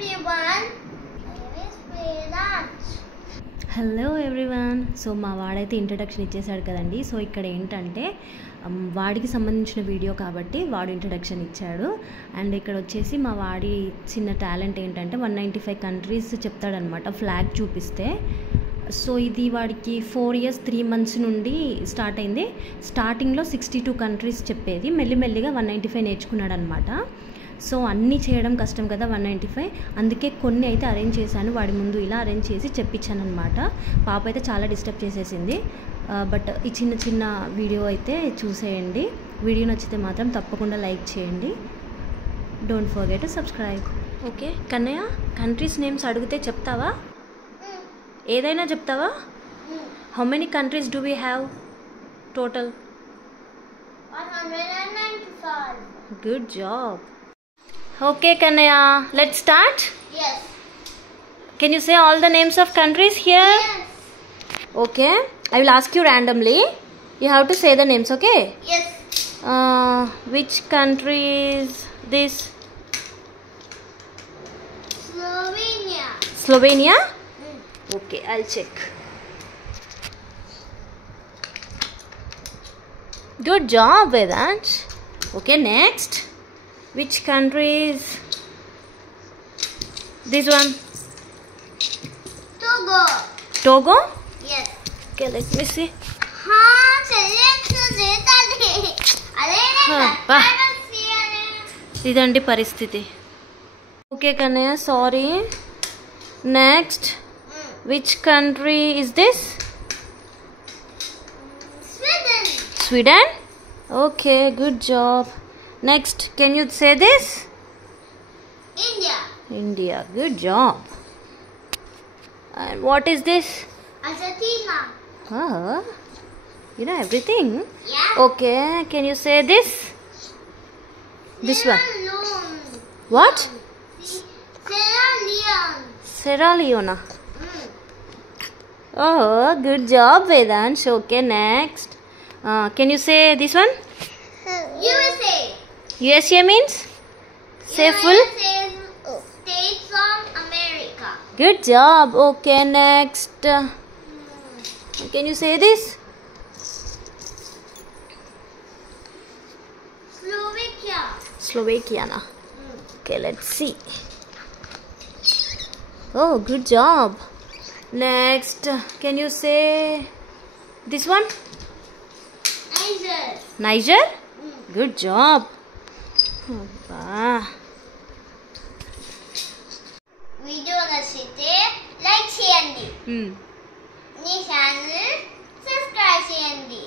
everyone. My name is Vedant. Hello everyone. So మా వాడైతే ఇంట్రడక్షన్ ఇచ్చేసాడు కదండి. సో ఇక్కడ ఏంటంటే వాడికి సంబంధించిన వీడియో కాబట్టి వాడు ఇంట్రడక్షన్ ఇచ్చాడు. అండ్ ఇక్కడ వచ్చేసి మా వాడి చిన్న టాలెంట్ ఏంటంటే 195 కంట్రీస్ చెప్తాడనమాట ఫ్లాగ్ చూపిస్తే. సో ఇది వాడికి 4 years 3 months నుండి స్టార్ట్ అయింది. స్టార్టింగ్లో 62 కంట్రీస్ చెప్పేది, మెల్లిమెల్లిగా 195 నేర్చుకున్నాడు అనమాట. సో అన్నీ చేయడం కష్టం కదా 195, అందుకే కొన్ని అయితే అరేంజ్ చేశాను. వాడి ముందు ఇలా అరేంజ్ చేసి చెప్పించాను అనమాట. పాప అయితే చాలా డిస్టర్బ్ చేసేసింది. బట్ ఈ చిన్న చిన్న వీడియో అయితే చూసేయండి. వీడియో నచ్చితే మాత్రం తప్పకుండా లైక్ చేయండి. Don't forget to subscribe. Okay Kannayya, countries names అడిగితే చెప్తావా? ఏదైనా చెప్తావా? How many countries do we have total? 195. Good job. Okay Kanaya, let's start. Yes. Can you say all the names of countries here? Yes. Okay, I will ask you randomly. You have to say the names, okay? Yes. Which country is this? Slovenia. Slovenia? Okay, I'll check. Good job, Vedant. Okay, next. Which country is this one? Togo. Togo? Yes. Okay, let me see. हाँ select देता दे. अरे वाह. ఇదండి పరిస్థితి. ఓకే Kannayya, sorry. Next, which country is this? Sweden. Sweden? Okay, good job. Next, can you say this? India. India, good job. And what is this? Argentina. You know everything? Yeah. Okay, can you say this? This one. Sierra Leone. What? Sierra Leone. Sierra Leone. Oh, good job, Vedant. Okay, next. Can you say this one? USA. USA means? Say full. USA is States of America. Good job. Okay, next. Can you say this? Slovakia. Slovakia. Na. Okay, let's see. Oh, good job. Next, can you say this one? Niger. Niger? Good job. Video నచ్చితే లైక్ చేయండి, మీ channel subscribe చేయండి.